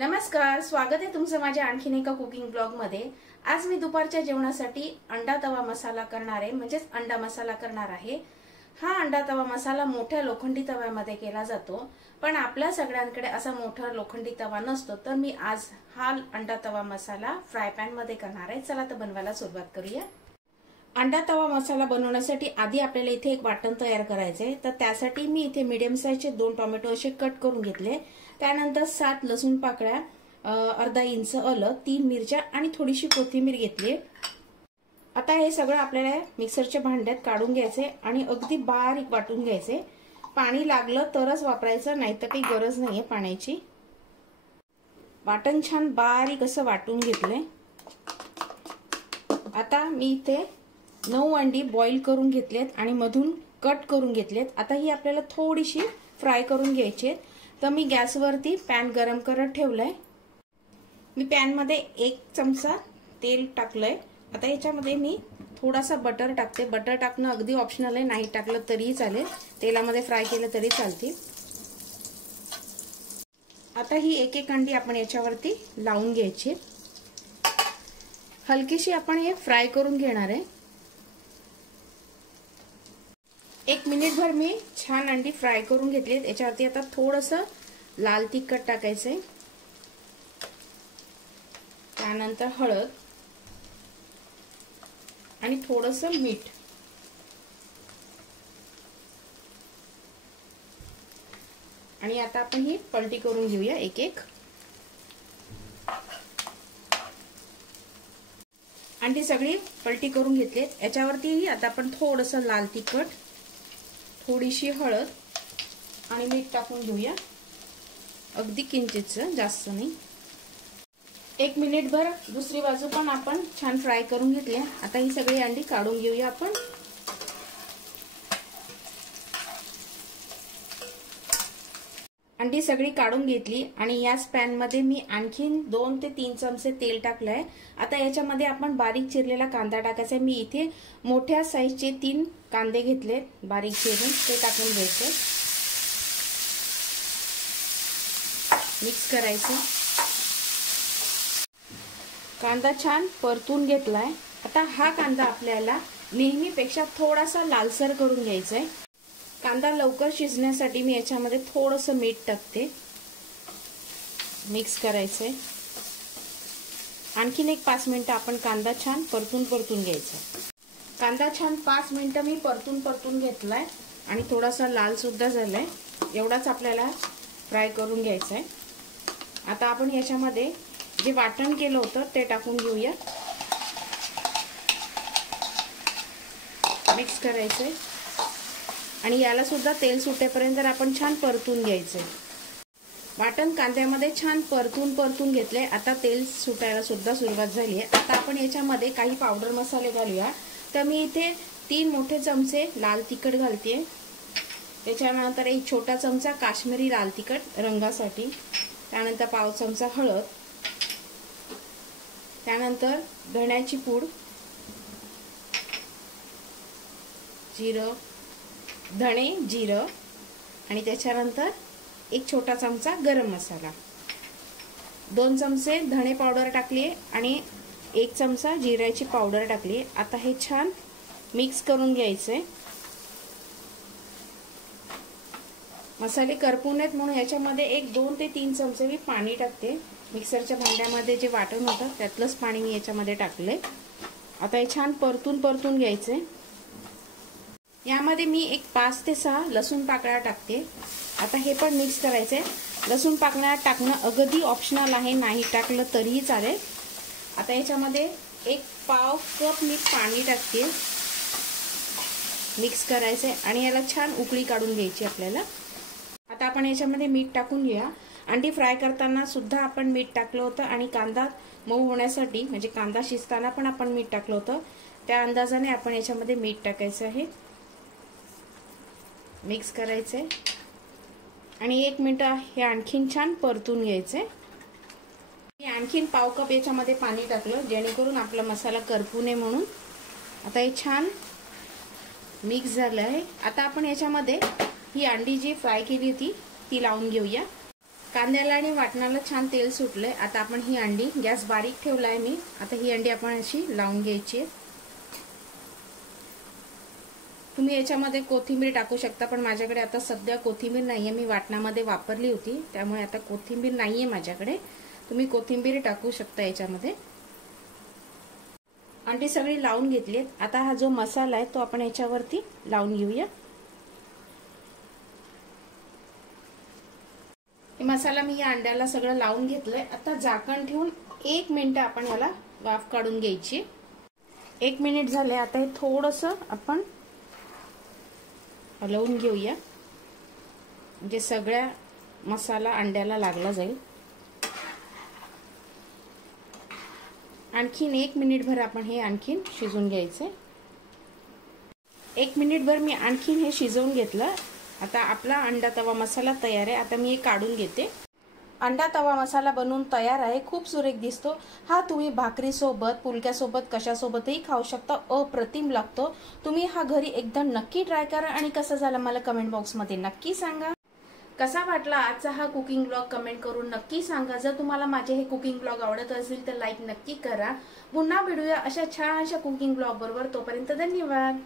नमस्कार, स्वागत आहे तुमचं माझ्या आणखीन एका कुकिंग ब्लॉग मध्ये। आज मी दुपारच्या जेवणासाठी अंडा तवा मसाला करणार आहे, म्हणजेच अंडा मसाला करणार आहे। हा अंडा तवा मसाला मोठ्या लोखंडी तव्यामध्ये केला जातो, पण आपल्या सगळ्यांकडे असा मोठा लोखंडी तवा नसतो, तर मी आज हा अंडा तवा मसाला फ्राय पॅन मध्ये करणार आहे। चला तर बनवायला सुरुवात करूया। अंडा तवा मसाला बनवण्यासाठी आधी आपल्याला इथे एक वाटण तयार करायचे, तर त्यासाठी मी इथे मीडियम साइजचे 2 टोमॅटो असे कट करून घेतले। त्यानंतर 7 लसूण पाकळ्या, अर्धा इंच आलं, 3 मिरच्या आणि थोडीशी कोथिंबीर घेतली। आता हे सगळं आपल्याला मिक्सरच्या भांड्यात काढून घ्यायचे आणि अगदी बारीक वाटून घ्यायचे। पाणी लागलं तरच वापरायचं, नाहीतर काही गरज नाहीये पाण्याची। वाटण छान बारीक असं वाटून घेतले। आता मी इथे 9 अंडी बॉईल करून घेतलेत आणि मधून कट करून घेतलेत। आता ही आपल्याला थोडीशी फ्राय करून घ्यायची। तर मी गॅसवरती पॅन गरम करत ठेवलाय। मी पॅन मध्ये 1 चमचा तेल टाकलंय। आता याच्यामध्ये मी थोडासा बटर टाकते। बटर टाकणं अगदी ऑप्शनल आहे, नाही टाकलं तरी चालेल, तेलामध्ये फ्राय केलं तरी चालते। आता ही एक अंडी आपण याच्यावरती लावून घ्यायची। हलकीशी आपण हे फ्राय करून घेणार आहे। 1 मिनिटभर मी छान अंडी फ्राय करून घेतली। याच्यावरती आता थोडंसं लाल तिखट टाकायचंय, त्यानंतर हळद आणि थोडंसं मीठ। आणि आता आपण ही पलटी करून घेऊया एक अंडी सगळी पलटी करून घेतलीत। याच्यावरती आता आपण थोडंसं लाल तिखट, थोडीशी हळद आणि मीठ टाकून घेऊया, अगदी किंचितच, जास्त नाही। 1 मिनिटभर दुसरी बाजू पण आपण छान फ्राय करून घेतली। आता ही सगळी अंडी काढून घेऊया आपण। अंडी सगळी काढून घेतली आणि याच पॅन मध्ये मी आणखीन 2 ते 3 चमचे तेल टाकलंय। आता याच्यामध्ये आपण बारीक चिरलेला कांदा टाकायचा। मी इथे मोठ्या साईजचे 3 कांदे घेतले बारीक चिरून, ते टाकून घ्यायचे, मिक्स करायचे। कांदा छान परतून घेतलाय। आता हा कांदा आपल्याला नेहमीपेक्षा थोडासा लालसर करून घ्यायचा आहे। कांदा लवकर शिजण्यासाठी मी याच्यामध्ये थोडंसं मीठ टाकते, मिक्स करायचंय। आणखीन एक 5 मिनिटं आपण कांदा छान परतून घ्यायचा। कांदा छान 5 मिनिटं मी परतून घेतलाय आणि थोडासा लाल सुद्धा झालाय। एवढाच आपल्याला फ्राय करून घ्यायचा आहे। आता आपण याच्यामध्ये जे वाटण केलं होतं ते टाकून घेऊया, मिक्स करायचंय आणि याला सुद्धा तेल सुटेपर्यंत आपण छान परतून घ्यायचंय। वाटण कांद्यामध्ये छान परतून घेतले। आता तेल सुटायला सुद्धा सुरुवात झाली आहे। आता आपण याच्यामध्ये काही पावडर मसाले घालूया। तर मी इथे 3 मोठे चमचे लाल तिखट घालते, त्याच्यानंतर 1 छोटा चमचा काश्मीरी लाल तिखट रंगासाठी, त्यानंतर पाव चमचा हळद, त्यानंतर धण्याची पूड, जिरं, धणे जिरं आणि त्याच्यानंतर 1 छोटा चमचा गरम मसाला, 2 चमचे धणे पावडर टाकली आणि 1 चमचा जिऱ्याची पावडर टाकली। आता हे छान मिक्स करून घ्यायचंय। मसाले करपू नयेत म्हणून याच्यामध्ये 2 ते 3 चमचे मी पाणी टाकते। मिक्सरच्या भांड्यामध्ये जे वाटण होतं त्यातलंच पाणी मी याच्यामध्ये टाकले। आता हे छान परतून घ्यायचंय। यामध्ये मी 5 ते 6 लसूण पाकळ्या टाकते। आता हे पण मिक्स करायचंय। लसूण पाकळ्या टाकणं अगदी ऑप्शनल आहे, नाही टाकलं तरीही चालेल। आता याच्यामध्ये 1 पाव कप मी पाणी टाकते, मिक्स करायचंय आणि याला छान उकळी काढून घ्यायची आपल्याला। आता आपण याच्यामध्ये मीठ टाकून घेऊया। अंडी फ्राय करताना सुद्धा आपण मीठ टाकलं होतं आणि कांदा मऊ होण्यासाठी, म्हणजे कांदा शिजताना पण आपण मीठ टाकलं होतं, त्या अंदाजाने आपण याच्यामध्ये मीठ टाकायचं आहे, मिक्स करायचंय आणि 1 मिनिट हे आणखीन छान परतून घ्यायचंय। मी आणखीन पाव कप याच्यामध्ये पाणी टाकलं, जेणेकरून आपला मसाला करपू नये म्हणून। आता हे छान मिक्स झालं आहे। आता आपण याच्यामध्ये ही अंडी जी फ्राय केली होती ती लावून घेऊया। कांद्याला आणि वाटणाला छान तेल सुटलंय। आता आपण ही अंडी, गॅस बारीक ठेवलाय मी, आता ही अंडी आपण अशी लावून घ्यायची। तुम्ही याच्यामध्ये कोथिंबीर टाकू शकता, पण माझ्याकडे आता सध्या कोथिंबीर नाहीये, मी वाटणामध्ये वापरली होती त्यामुळे आता कोथिंबीर नाहीये माझ्याकडे। तुम्ही कोथिंबीर टाकू शकता याच्यामध्ये। अंडी सगळी लावून घेतलीत। आता हा जो मसाला आहे तो आपण याच्यावरती लावून घेऊया। हे मसाला मी या अंड्याला सगळं लावून घेतलंय। आता झाकण ठेवून 1 मिनिट आपण याला वाफ काढून घ्यायची। 1 मिनिट झाले। आता हे थोडंसं आपण हलवून घेऊया, म्हणजे सगळ्या मसाला अंड्याला लागला जाईल। आणखीन 1 मिनिटभर आपण हे आणखीन शिजवून घ्यायचे। 1 मिनिटभर मी आणखीन हे शिजवून घेतलं। आता आपला अंडा तवा मसाला तयार आहे। आता मी हे काढून घेते। अंडा तवा मसाला बनवून तयार आहे। खूप सुरेख दिसतो हा। तुम्ही भाकरी सोबत, पुलक्या सोबत, कशासोबतही खाऊ शकता। अप्रतिम लागतो। तुम्ही हा घरी एकदा नक्की ट्राय करा आणि कसं झालं मला कमेंट बॉक्स मध्ये नक्की सांगा। कसा वाटला आजचा हा कुकिंग ब्लॉग कमेंट करून नक्की सांगा। जर तुम्हाला माझे हे कुकिंग ब्लॉग आवडत असेल तर लाईक नक्की करा। पुन्हा भेटूया अशा छानशा कुकिंग ब्लॉग बरोबर। तोपर्यंत धन्यवाद।